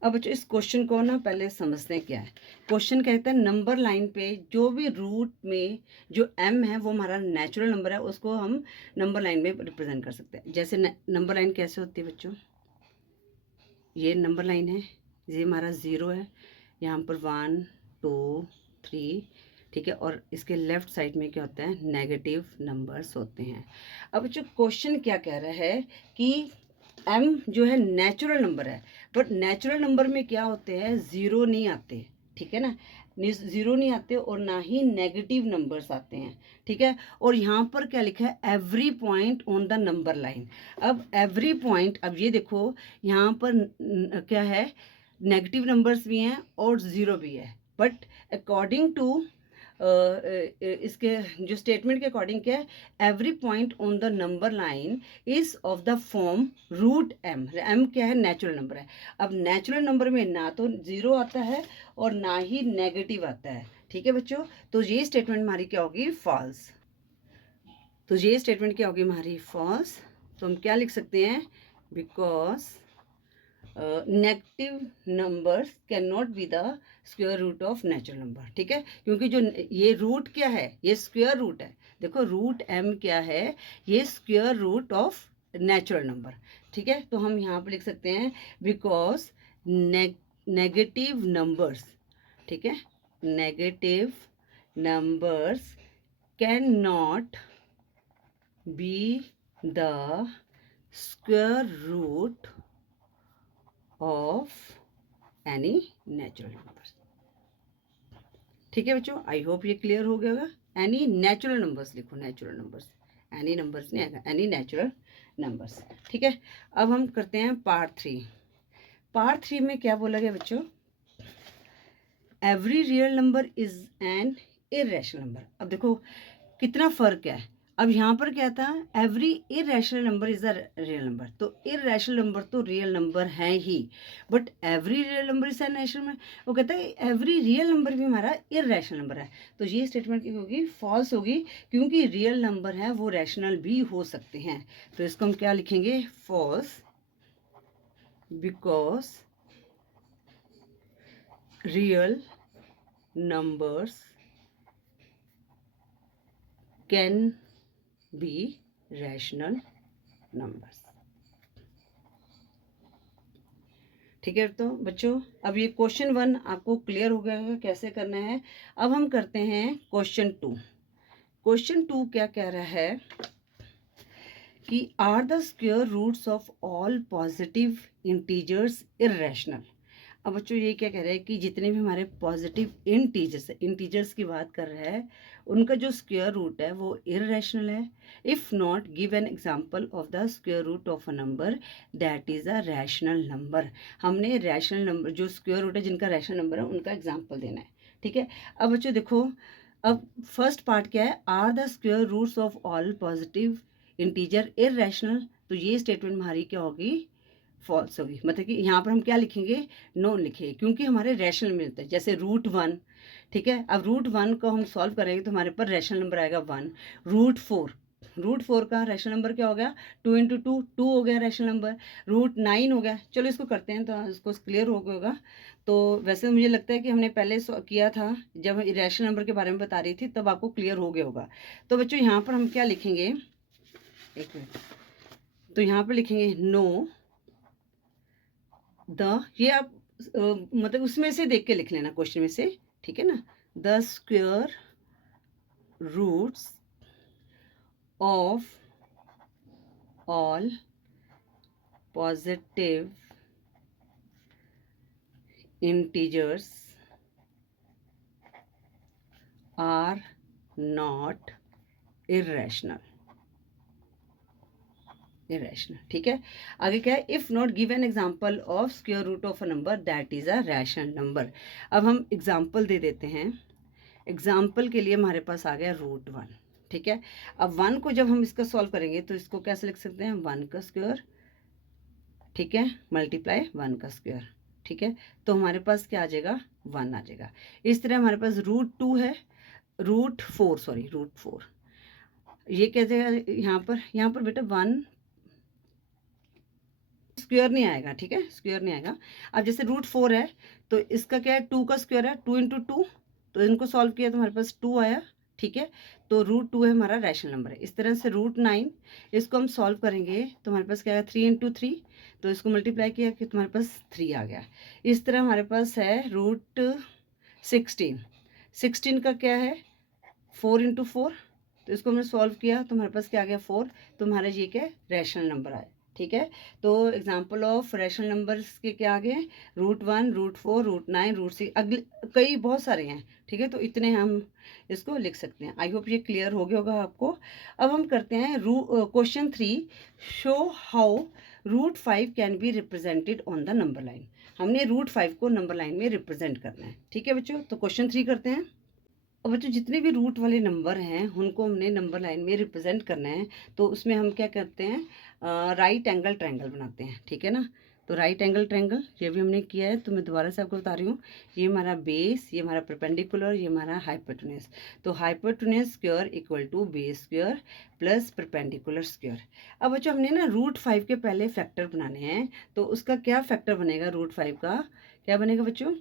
अब बच्चों इस क्वेश्चन को ना पहले समझते हैं क्या है। क्वेश्चन कहता है नंबर लाइन पे जो भी रूट में जो m है वो हमारा नेचुरल नंबर है, उसको हम नंबर लाइन में रिप्रेजेंट कर सकते हैं। जैसे नंबर लाइन कैसे होती है बच्चों, ये नंबर लाइन है, ये हमारा 0 है, यहाँ पर 1 2 3। ठीक है, और इसके लेफ्ट साइड में क्या होता है, नेगेटिव नंबर्स होते हैं। अब जो क्वेश्चन क्या कह रहा है कि m जो है नेचुरल नंबर है, बट नेचुरल नंबर में क्या होते हैं, 0 नहीं आते। ठीक है ना, 0 नहीं आते और ना ही नेगेटिव नंबर्स आते हैं। ठीक है, और यहाँ पर क्या लिखा है, every point on the number line. अब एवरी पॉइंट, अब ये देखो यहाँ पर क्या है, नेगेटिव नंबर्स भी हैं और 0 भी है, बट अकॉर्डिंग टू इसके जो स्टेटमेंट के अकॉर्डिंग क्या है, every point on the number line is of the form √m। m क्या है, नेचुरल नंबर है। अब नेचुरल नंबर में ना तो 0 आता है और ना ही नेगेटिव आता है। ठीक है बच्चों, तो ये स्टेटमेंट हमारी क्या होगी, फॉल्स। तो ये स्टेटमेंट क्या होगी हमारी, फॉल्स। तो हम क्या लिख सकते हैं, because negative numbers can not be the square root of natural number. ठीक है, क्योंकि जो ये रूट क्या है, ये स्क्वायर रूट है। देखो √m क्या है, ये square root of natural number. ठीक है, तो हम यहाँ पे लिख सकते हैं बिकॉज नेगेटिव नंबर्स, ठीक है, negative numbers can not be the square root of any natural numbers. ठीक है बच्चों, आई होप ये क्लियर हो गया होगा। एनी नेचुरल नंबर्स लिखो, नेचुरल नंबर्स, एनी नंबर्स नहीं आएगा, एनी नेचुरल नंबर्स। ठीक है, अब हम करते हैं पार्ट 3। पार्ट 3 में क्या बोला गया बच्चों, every real number is an irrational number. अब देखो कितना फर्क है। अब यहाँ पर क्या था, every irrational number is a real number. तो इरेशनल नंबर तो रियल नंबर है ही, but every real number is an rational number. वो कहता है एवरी रियल नंबर भी हमारा इरेशनल नंबर है। तो ये स्टेटमेंट की होगी, फॉल्स होगी, क्योंकि रियल नंबर है वो रैशनल भी हो सकते हैं। तो इसको हम क्या लिखेंगे, false. Because real numbers can be rational numbers. ठीक है, तो बच्चों अब ये क्वेश्चन 1 आपको क्लियर हो गया है कैसे करना है। अब हम करते हैं क्वेश्चन 2। क्वेश्चन 2 क्या कह रहा है कि are the square roots of all positive integers irrational. अब बच्चों ये क्या कह रहे हैं कि जितने भी हमारे पॉजिटिव इंटीजर्स की बात कर रहा है उनका जो स्क्वायर रूट है वो इर्रेशनल है। If not give an example of the square root of a number that is a rational number. हमने रैशनल नंबर जो स्क्वायर रूट है जिनका रैशनल नंबर है उनका एग्जाम्पल देना है। ठीक है, अब बच्चों देखो, अब फर्स्ट पार्ट क्या है, are the square roots of all positive integer irrational. तो ये स्टेटमेंट हमारी क्या होगी, फॉल्स होगी। मतलब कि यहाँ पर हम क्या लिखेंगे, नो लिखेंगे, क्योंकि हमारे रैशनल मिलते हैं। जैसे √1, ठीक है, अब √1 को हम सॉल्व करेंगे तो हमारे पास रैशनल नंबर आएगा 1। √4 का रैशनल नंबर क्या हो गया, 2 इंटू 2 2 हो गया रैशनल नंबर। √9 हो गया। चलो इसको करते हैं तो इसको क्लियर हो गया होगा। तो वैसे मुझे लगता है कि हमने पहले किया था जब रैशनल नंबर के बारे में बता रही थी तब आपको क्लियर हो गया होगा। तो बच्चों यहाँ पर हम क्या लिखेंगे, एक मिनट, तो यहाँ पर लिखेंगे नो ये आप मतलब उसमें से देख के लिख लेना, क्वेश्चन में से, ठीक है ना। The square roots of all positive integers are not irrational. ठीक है, आगे क्या है, if not give an example of square root of a number that is a rational number. अब हम एग्जाम्पल दे देते हैं। एग्जाम्पल के लिए हमारे पास आ गया √1। ठीक है, अब 1 को जब हम इसका सॉल्व करेंगे तो इसको कैसे लिख सकते हैं, 1 का स्क्वायर, ठीक है, मल्टीप्लाई 1 का स्क्वायर। ठीक है, तो हमारे पास क्या आ जाएगा, 1 आ जाएगा। इस तरह हमारे पास √2 है, √4 ये क्या जाएगा, यहाँ पर बेटा 1 स्क्वायर नहीं आएगा। ठीक है, स्क्वायर नहीं आएगा। अब जैसे √4 है तो इसका क्या है, 2 का स्क्वायर है, 2 इंटू 2, तो इनको सॉल्व किया तो हमारे पास 2 आया। ठीक है, तो √2 है हमारा रैशनल नंबर है। इस तरह से √9 इसको हम सॉल्व करेंगे तो हमारे पास क्या है, 3 इंटू 3, तो इसको मल्टीप्लाई किया कि तुम्हारे पास 3 आ गया। इस तरह हमारे पास है √16 का क्या है, 4 इंटू 4, तो इसको हमने सॉल्व किया तो हमारे पास क्या आ गया, 4, तो हमारा ये क्या रैशनल नंबर आया। ठीक है, तो एग्जाम्पल ऑफ रैशनल नंबर्स के क्या आ गए, √1, √4, √9, √6, अगले कई बहुत सारे हैं। ठीक है, तो इतने हम इसको लिख सकते हैं। आई होप ये क्लियर हो गया होगा आपको। अब हम करते हैं question 3, show how √5 can be represented on the number line. हमने √5 को नंबर लाइन में रिप्रेजेंट करना है। ठीक है बच्चों, तो क्वेश्चन 3 करते हैं। और बच्चों जितने भी रूट वाले नंबर हैं उनको हमने नंबर लाइन में रिप्रेजेंट करना है। तो उसमें हम क्या करते हैं, राइट एंगल ट्रायंगल बनाते हैं। ठीक है ना, तो राइट एंगल ट्रायंगल ये भी हमने किया है, तो मैं दोबारा से आपको बता रही हूँ। ये हमारा बेस, ये हमारा परपेंडिकुलर, ये हमारा हाइपोटेन्यूज। तो hypotenuse square equal to base square plus perpendicular square. अब बच्चों हमने ना √5 के पहले फैक्टर बनाने हैं, तो उसका क्या फैक्टर बनेगा, √5 का क्या बनेगा बच्चों,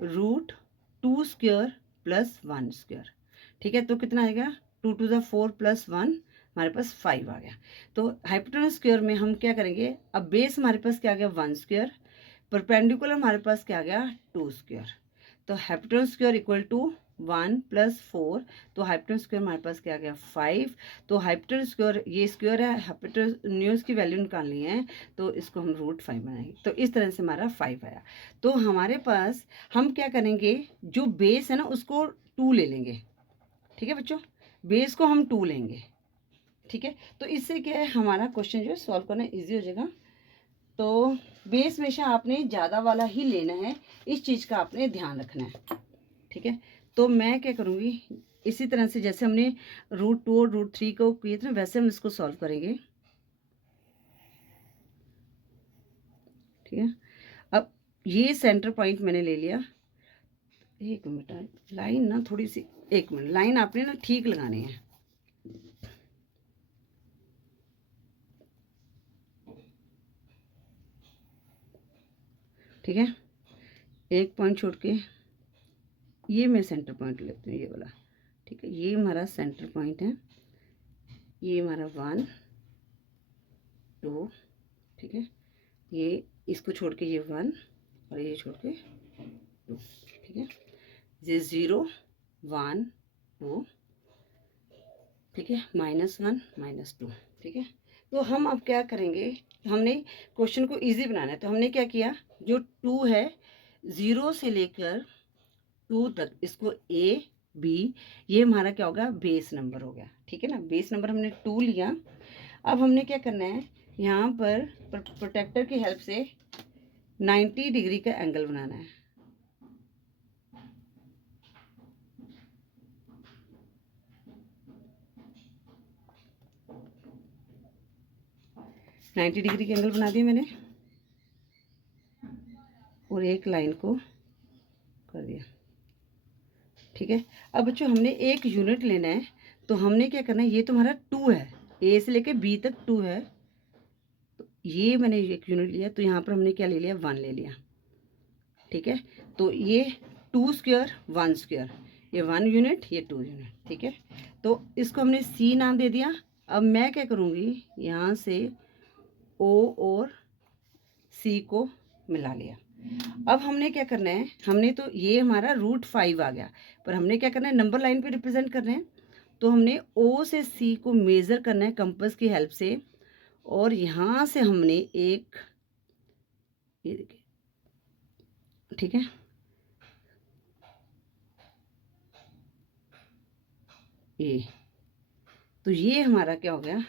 √2 स्क्वायर प्लस 1 स्क्वायर। ठीक है, तो कितना आएगा, 2 टू द 4 प्लस 1, हमारे पास 5 आ गया। तो हाइपोटेन्यूज स्क्वायर में हम क्या करेंगे, अब बेस हमारे पास क्या आ गया, 1 स्क्वायर, परपेंडिकुलर हमारे पास क्या आ गया, 2 स्क्वायर। तो hypotenuse square equal to 1 plus 4, तो हाइपोटेन्यूज स्क्वायर हमारे पास क्या आ गया, 5। तो हाइपोटेन्यूज स्क्वायर ये स्क्वायर है, हाइपोटेन्यूज की वैल्यू निकालनी है, तो इसको हम √5 बनाएंगे। तो इस तरह से हमारा 5 आया। तो हमारे पास हम क्या करेंगे, जो बेस है ना उसको 2 ले लेंगे। ठीक है बच्चों, बेस को हम 2 लेंगे। ठीक है, तो इससे क्या है, हमारा क्वेश्चन जो है सॉल्व करना ईजी हो जाएगा। तो बेस हमेशा आपने ज़्यादा वाला ही लेना है, इस चीज़ का आपने ध्यान रखना है। ठीक है, तो मैं क्या करूँगी, इसी तरह से जैसे हमने √2 और √3 को किए थे वैसे हम इसको सॉल्व करेंगे। ठीक है, अब ये सेंटर पॉइंट मैंने ले लिया। एक मिनट, लाइन ना थोड़ी सी, एक मिनट, लाइन आपने ना ठीक लगानी है। ठीक है। एक पॉइंट छोड़ के ये मैं सेंटर पॉइंट लेती हूँ, ये वाला, ठीक है। ये हमारा सेंटर पॉइंट है, ये हमारा 1 2, ठीक है। ये इसको छोड़ के ये 1 और ये छोड़ के 2, ठीक है। ये 0 1 2, ठीक है, -1 -2, ठीक है। तो हम अब क्या करेंगे, हमने क्वेश्चन को इजी बनाना है, तो हमने क्या किया, जो 2 है 0 से लेकर 2 तक, इसको ए बी, ये हमारा क्या होगा, बेस नंबर हो गया, ठीक है ना। बेस नंबर हमने 2 लिया। अब हमने क्या करना है, यहाँ पर प्रोटेक्टर की हेल्प से 90 डिग्री का एंगल बनाना है। नाइन्टी डिग्री का एंगल बना दिया मैंने और एक लाइन को कर दिया, ठीक है। अब बच्चों हमने एक यूनिट लेना है, तो हमने क्या करना है, ये तो हमारा 2 है, ए से लेके बी तक 2 है, तो ये मैंने एक यूनिट लिया, तो यहाँ पर हमने क्या ले लिया, 1 ले लिया, ठीक है। तो ये 2 स्क्वायर 1 स्क्वायर, ये 1 यूनिट, ये 2 यूनिट, ठीक है। तो इसको हमने सी नाम दे दिया। अब मैं क्या करूँगी, यहाँ से ओ और सी को मिला लिया। अब हमने क्या करना है, हमने तो ये हमारा √5 आ गया, पर हमने क्या करना है, नंबर लाइन पे रिप्रेजेंट करना है, तो हमने ओ से सी को मेज़र करना है कंपास की हेल्प से, और यहाँ से हमने एक, ये देखिए, ठीक है, ये, तो ये हमारा क्या हो गया,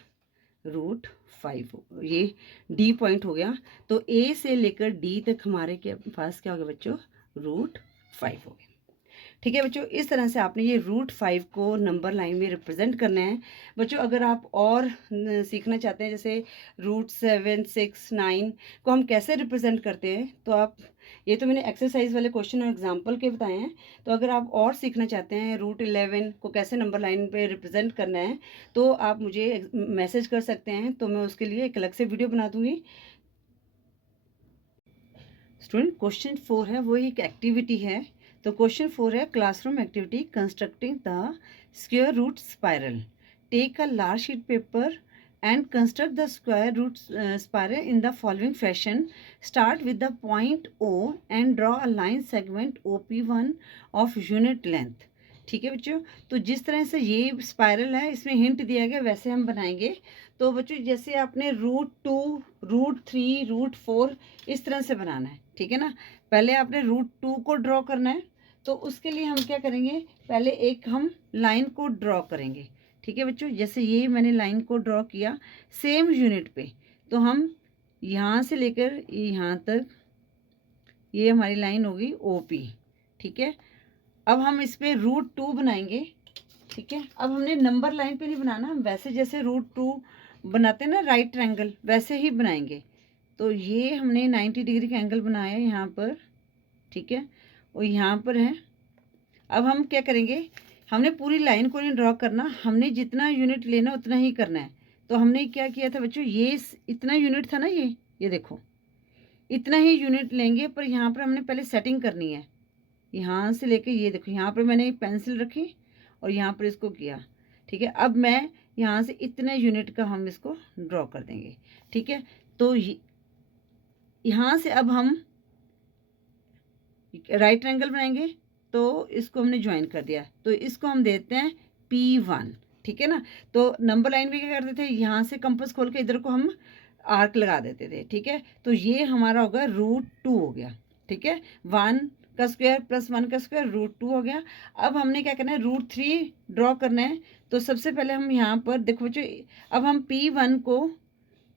√5, ये डी पॉइंट हो गया। तो ए से लेकर डी तक हमारे के पास क्या हो गया बच्चों, √5 हो गया, ठीक है बच्चों। इस तरह से आपने ये √5 को नंबर लाइन में रिप्रेजेंट करना है। बच्चों अगर आप और सीखना चाहते हैं, जैसे √7 6 9 को हम कैसे रिप्रेजेंट करते हैं, तो आप, ये तो मैंने एक्सरसाइज वाले क्वेश्चन और एग्जांपल के बताए हैं, तो अगर आप और सीखना चाहते हैं √11 को कैसे नंबर लाइन पे रिप्रेजेंट करना है, तो आप मुझे मैसेज कर सकते हैं, तो मैं उसके लिए एक अलग से वीडियो बना दूँगी। स्टूडेंट क्वेश्चन 4 है, वो एक एक्टिविटी है। तो क्वेश्चन 4 है, classroom activity constructing the square root spiral. Take a large sheet paper and construct the square root spiral in the following fashion. Start with the point O and draw a line segment OP1 of unit length. ठीक है बच्चों, तो जिस तरह से ये spiral है, इसमें हिंट दिया गया, वैसे हम बनाएंगे। तो बच्चों जैसे आपने √2 √3 √4 इस तरह से बनाना है, ठीक है ना। पहले आपने √2 को ड्रॉ करना है, तो उसके लिए हम क्या करेंगे, पहले एक हम लाइन को ड्रॉ करेंगे, ठीक है बच्चों। जैसे ये मैंने लाइन को ड्रॉ किया सेम यूनिट पे, तो हम यहाँ से लेकर यहाँ तक, ये हमारी लाइन होगी OP, ठीक है। अब हम इस पर √2 बनाएंगे, ठीक है। अब हमने नंबर लाइन पे नहीं बनाना, हम वैसे जैसे √2 बनाते हैं ना राइट ट्रायंगल, वैसे ही बनाएंगे। तो ये हमने 90 डिग्री का एंगल बनाया है यहाँ पर, ठीक है, और यहाँ पर है। अब हम क्या करेंगे, हमने पूरी लाइन को नहीं ड्रॉ करना, हमने जितना यूनिट लेना उतना ही करना है। तो हमने क्या किया था बच्चों, ये इतना यूनिट था ना, ये देखो, इतना ही यूनिट लेंगे, पर यहाँ पर हमने पहले सेटिंग करनी है। यहाँ से लेके ये देखो, यहाँ पर मैंने एक पेंसिल रखी और यहाँ पर इसको किया, ठीक है। अब मैं यहाँ से इतने यूनिट का हम इसको ड्रॉ कर देंगे, ठीक है। तो यहाँ से अब हम राइट ट्रायंगल बनाएंगे, तो इसको हमने ज्वाइन कर दिया, तो इसको हम देते हैं P1, ठीक है ना। तो नंबर लाइन में क्या करते थे, यहाँ से कंपास खोल के इधर को हम आर्क लगा देते थे, ठीक है। तो ये हमारा होगा √2 हो गया, ठीक है। 1 का स्क्वायर प्लस 1 का स्क्वायर √2 हो गया। अब हमने क्या करना है, √3 ड्रॉ करना है। तो सबसे पहले हम यहाँ पर देखो बच्चों, अब हम P1 को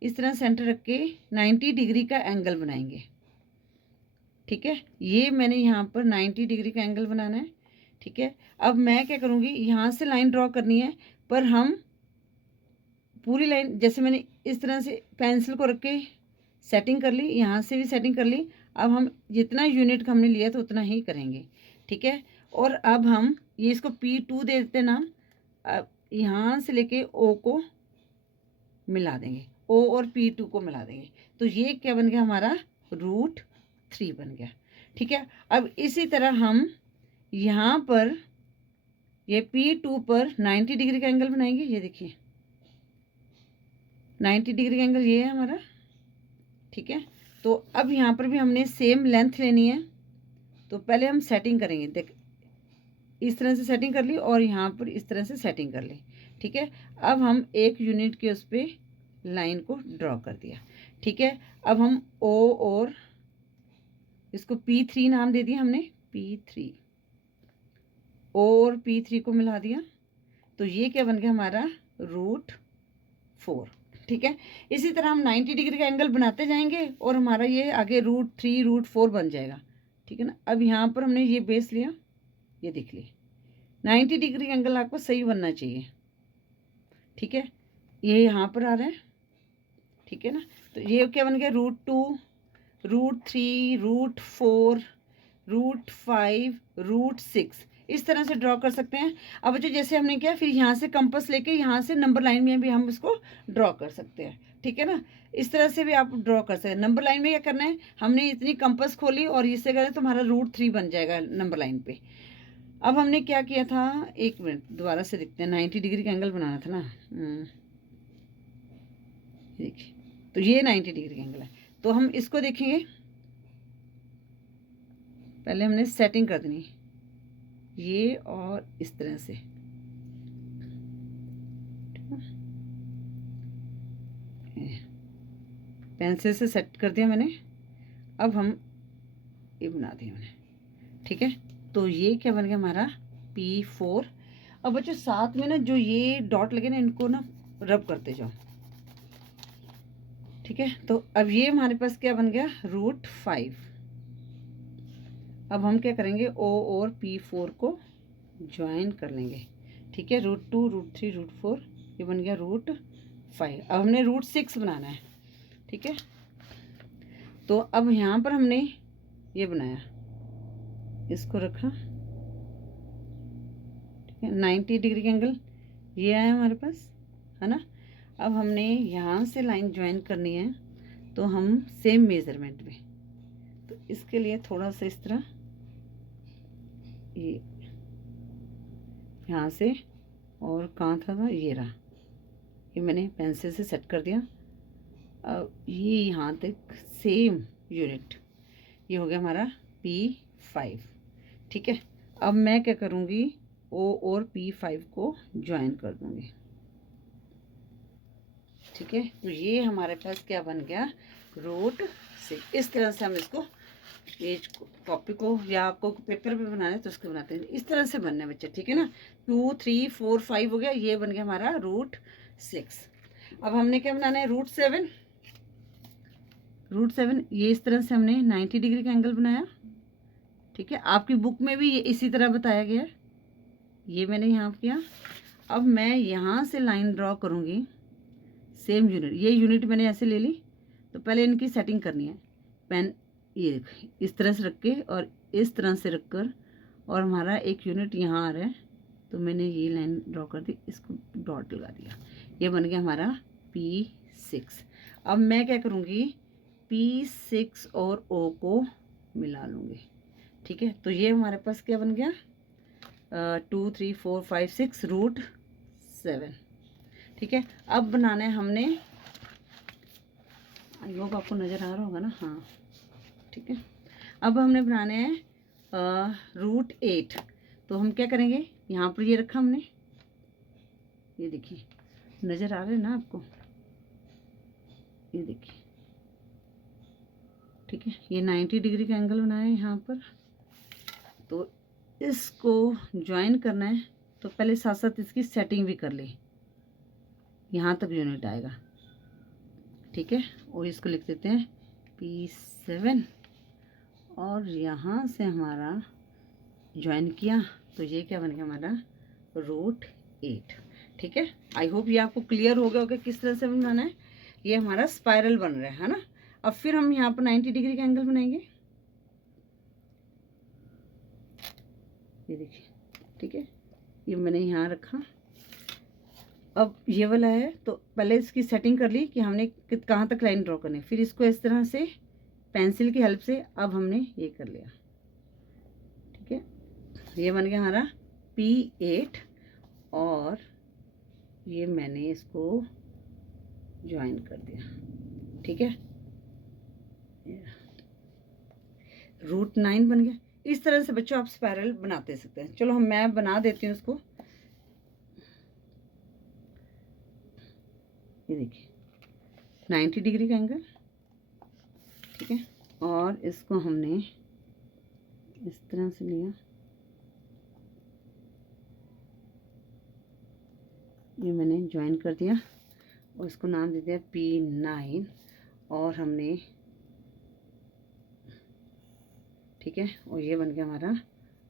इस तरह सेंटर रख के 90 डिग्री का एंगल बनाएंगे, ठीक है। ये मैंने यहाँ पर 90 डिग्री का एंगल बनाना है, ठीक है। अब मैं क्या करूँगी, यहाँ से लाइन ड्रॉ करनी है, पर हम पूरी लाइन, जैसे मैंने इस तरह से पेंसिल को रख के सेटिंग कर ली, यहाँ से भी सेटिंग कर ली। अब हम जितना यूनिट का हमने लिया था उतना ही करेंगे, ठीक है। और अब हम ये इसको P2 दे देते नाम। अब यहाँ से लेके O को मिला देंगे, O और P2 को मिला देंगे, तो ये क्या बन गया हमारा √2, 3 बन गया। ठीक है, अब इसी तरह हम यहाँ पर ये P2 पर 90 डिग्री का एंगल बनाएंगे। ये देखिए 90 डिग्री का एंगल ये है हमारा। ठीक है, तो अब यहाँ पर भी हमने सेम लेंथ लेनी है। तो पहले हम सेटिंग करेंगे। देख, इस तरह से सेटिंग कर ली और यहाँ पर इस तरह से सेटिंग कर ली। ठीक है, अब हम 1 यूनिट के उस पर लाइन को ड्रॉ कर दिया। ठीक है, अब हम O और इसको P3 नाम दे दिया हमने, P3 और P3 को मिला दिया। तो ये क्या बन गया हमारा √4। ठीक है, इसी तरह हम 90 डिग्री का एंगल बनाते जाएंगे और हमारा ये आगे √3 √4 बन जाएगा। ठीक है ना, अब यहाँ पर हमने ये बेस लिया, ये देख लिया 90 डिग्री का एंगल आपको सही बनना चाहिए। ठीक है, ये यहाँ पर आ रहा है। ठीक है ना, तो ये क्या बन गया √2 √3 √4 √5 √6 इस तरह से ड्रॉ कर सकते हैं। अब बच्चों जैसे हमने किया, फिर यहाँ से कंपास लेके यहाँ से नंबर लाइन में भी हम इसको ड्रॉ कर सकते हैं। ठीक है ना, इस तरह से भी आप ड्रॉ कर सकते हैं। नंबर लाइन में क्या करना है, हमने इतनी कंपास खोली और इससे करें तो हमारा √3 बन जाएगा नंबर लाइन पे। अब हमने क्या किया था, 1 मिनट दोबारा से देखते हैं। 90 डिग्री का एंगल बनाना था ना। देखिए, तो ये 90 डिग्री का एंगल है। तो हम इसको देखेंगे, पहले हमने सेटिंग कर देनी ये और इस तरह से। पेंसिल से सेट कर दिया मैंने। अब हम ये बना दिया मैंने। ठीक है, तो ये क्या बन गया हमारा P4। अब बच्चों साथ में ना जो ये डॉट लगे ना, इनको ना रब करते जाओ। ठीक है, तो अब ये हमारे पास क्या बन गया √5। अब हम क्या करेंगे, O और P4 को ज्वाइन कर लेंगे। ठीक है, √2 √3 √4 ये बन गया √5। अब हमने √6 बनाना है। ठीक है, तो अब यहाँ पर हमने ये बनाया, इसको रखा। ठीक है, 90 डिग्री का एंगल ये आया हमारे पास, है ना। अब हमने यहाँ से लाइन ज्वाइन करनी है, तो हम सेम मेजरमेंट में, तो इसके लिए थोड़ा सा इस तरह ये यहाँ से, और कहाँ था ये रहा, ये मैंने पेंसिल से सेट कर दिया। अब ये यहाँ तक सेम यूनिट, ये हो गया हमारा P5। ठीक है, अब मैं क्या करूँगी, O और P5 को ज्वाइन कर दूँगी। ठीक है, तो ये हमारे पास क्या बन गया √6। इस तरह से हम इसको पेज को, कॉपी को, या आपको पेपर पे बनाना है तो उसको बनाते हैं। इस तरह से बनना है बच्चे। ठीक है ना, 2 3 4 5 हो गया, ये बन गया हमारा √6। अब हमने क्या बनाना है √7। √7 ये इस तरह से हमने 90 डिग्री का एंगल बनाया। ठीक है, आपकी बुक में भी ये इसी तरह बताया गया है, ये मैंने यहाँ किया। अब मैं यहाँ से लाइन ड्रॉ करूँगी, सेम यूनिट, ये यूनिट मैंने ऐसे ले ली। तो पहले इनकी सेटिंग करनी है। पेन ये इस तरह से रख के और इस तरह से रख कर, और हमारा एक यूनिट यहाँ आ रहा है, तो मैंने ये लाइन ड्रॉ कर दी, इसको डॉट लगा दिया, ये बन गया हमारा P6। अब मैं क्या करूँगी, P6 और O को मिला लूँगी। ठीक है, तो ये हमारे पास क्या बन गया 2 3 4 5 6 √7। ठीक है, अब बनाना है हमने, आई होप आपको नज़र आ रहा होगा ना, हाँ। ठीक है, अब हमने बनाने हैं √8। तो हम क्या करेंगे, यहाँ पर ये रखा हमने, ये देखिए नज़र आ रहा है ना आपको, ये देखिए। ठीक है, ये 90 डिग्री का एंगल बनाया है यहाँ पर, तो इसको ज्वाइन करना है। तो पहले साथ साथ इसकी सेटिंग भी कर ले, यहाँ तक यूनिट आएगा। ठीक है, और इसको लिख देते हैं P7, और यहाँ से हमारा ज्वाइन किया, तो ये क्या बन गया हमारा √8। ठीक है, आई होप ये आपको क्लियर हो गया होगा किस तरह से बनाना है। ये हमारा स्पाइरल बन रहा है ना। अब फिर हम यहाँ पर 90 डिग्री का एंगल बनाएंगे, ये देखिए। ठीक है, ये मैंने यहाँ रखा। अब ये वाला है, तो पहले इसकी सेटिंग कर ली कि हमने कहाँ तक लाइन ड्रॉ करनी है। फिर इसको इस तरह से पेंसिल की हेल्प से अब हमने ये कर लिया, ठीक है। ये बन गया हमारा P8 और ये मैंने इसको ज्वाइन कर दिया, ठीक है। √9 बन गया। इस तरह से बच्चों आप स्पाइरल बनाते सकते हैं। चलो मैं बना देती हूँ इसको। ये देखिए 90 डिग्री का एंगल, ठीक है। और इसको हमने इस तरह से लिया, ये मैंने ज्वाइन कर दिया और इसको नाम दे दिया P9 और हमने, ठीक है। और ये बन गया हमारा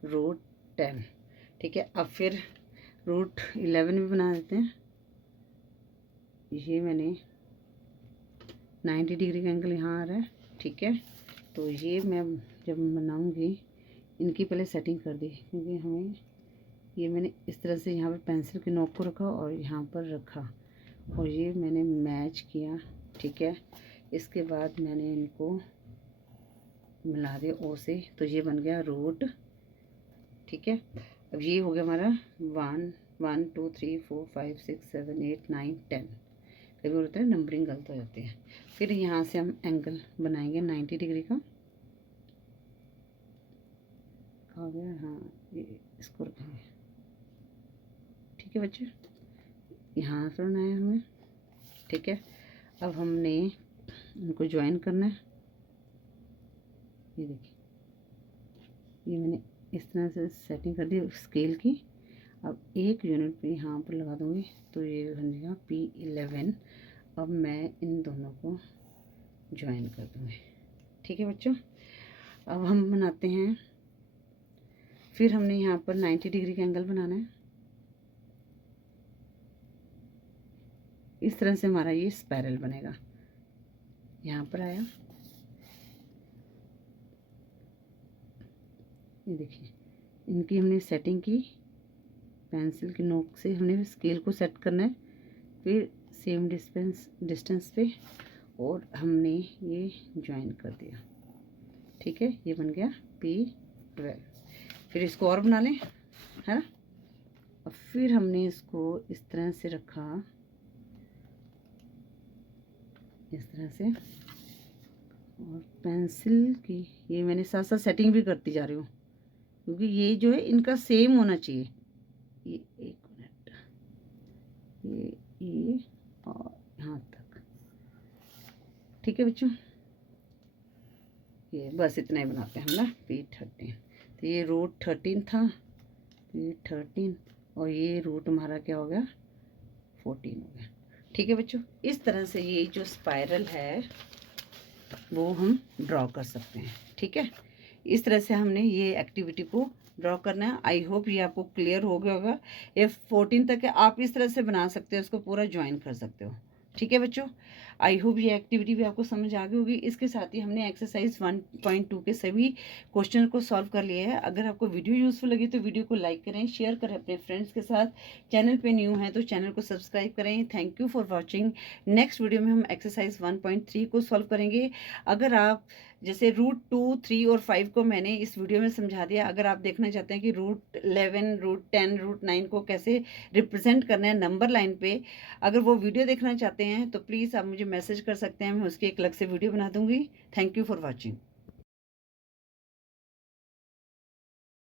√10, ठीक है। अब फिर √11 भी बना देते हैं। ये मैंने 90 डिग्री का एंगल यहाँ आ रहा है, ठीक है। तो ये मैं जब बनाऊंगी इनकी पहले सेटिंग कर दी, क्योंकि हमें ये मैंने इस तरह से यहाँ पर पेंसिल के नोक को रखा और यहाँ पर रखा और ये मैंने मैच किया, ठीक है। इसके बाद मैंने इनको मिला दिया O से, तो ये बन गया रूट, ठीक है। अब ये हो गया हमारा 1 2 3 4 5 6 7 8 9 10। कभी होता है नंबरिंग गलत हो जाती है। फिर यहाँ से हम एंगल बनाएंगे 90 डिग्री का, हो गया, हाँ ये इसको रखेंगे, ठीक है बच्चे। यहाँ से बनाया हमें, ठीक है। अब हमने इनको ज्वाइन करना है। ये देखिए ये मैंने इस तरह से सेटिंग कर दी स्केल की। अब 1 यूनिट पे यहाँ पर लगा दूँगी तो ये बनेगा P11। अब मैं इन दोनों को ज्वाइन कर दूँगी, ठीक है बच्चों। अब हम बनाते हैं, फिर हमने यहाँ पर 90 डिग्री का एंगल बनाना है। इस तरह से हमारा ये स्पाइरल बनेगा। यहाँ पर आया, ये देखिए इनकी हमने सेटिंग की, पेंसिल की नोक से हमने स्केल को सेट करना है, फिर सेम डिस्टेंस पे और हमने ये ज्वाइन कर दिया, ठीक है। ये बन गया P12। फिर इसको और बना लें, है ना। और फिर हमने इसको इस तरह से रखा, इस तरह से, और पेंसिल की ये मैंने साथ साथ सेटिंग भी करती जा रही हूँ, क्योंकि ये जो है इनका सेम होना चाहिए। ये 1 मिनट, ये और यहाँ तक, ठीक है बच्चों। ये बस इतना ही बनाते हैं हम ना P13। तो ये √13 था, P13 और ये रूट हमारा क्या हो गया 14 हो गया, ठीक है बच्चों। इस तरह से ये जो स्पाइरल है वो हम ड्रॉ कर सकते हैं, ठीक है। इस तरह से हमने ये एक्टिविटी को ड्रॉ करना है। आई होप ये आपको क्लियर हो गया होगा। ये 14 तक है, आप इस तरह से बना सकते हो, उसको पूरा ज्वाइन कर सकते हो, ठीक है बच्चों। आई होप ये एक्टिविटी भी आपको समझ आ गई होगी। इसके साथ ही हमने एक्सरसाइज 1.2 के सभी क्वेश्चन को सॉल्व कर लिया है। अगर आपको वीडियो यूजफुल लगी तो वीडियो को लाइक करें, शेयर करें अपने फ्रेंड्स के साथ। चैनल पे न्यू हैं तो चैनल को सब्सक्राइब करें। Thank you for watching. Next video में हम एक्सरसाइज 1.3 को सॉल्व करेंगे। अगर आप जैसे √2, 3 और 5 को मैंने इस वीडियो में समझा दिया। अगर आप देखना चाहते हैं कि √11, √10, √9 को कैसे रिप्रेजेंट करना है नंबर लाइन पे, अगर वो वीडियो देखना चाहते हैं तो प्लीज़ आप मुझे मैसेज कर सकते हैं, मैं उसकी एक अलग से वीडियो बना दूंगी। Thank you for watching.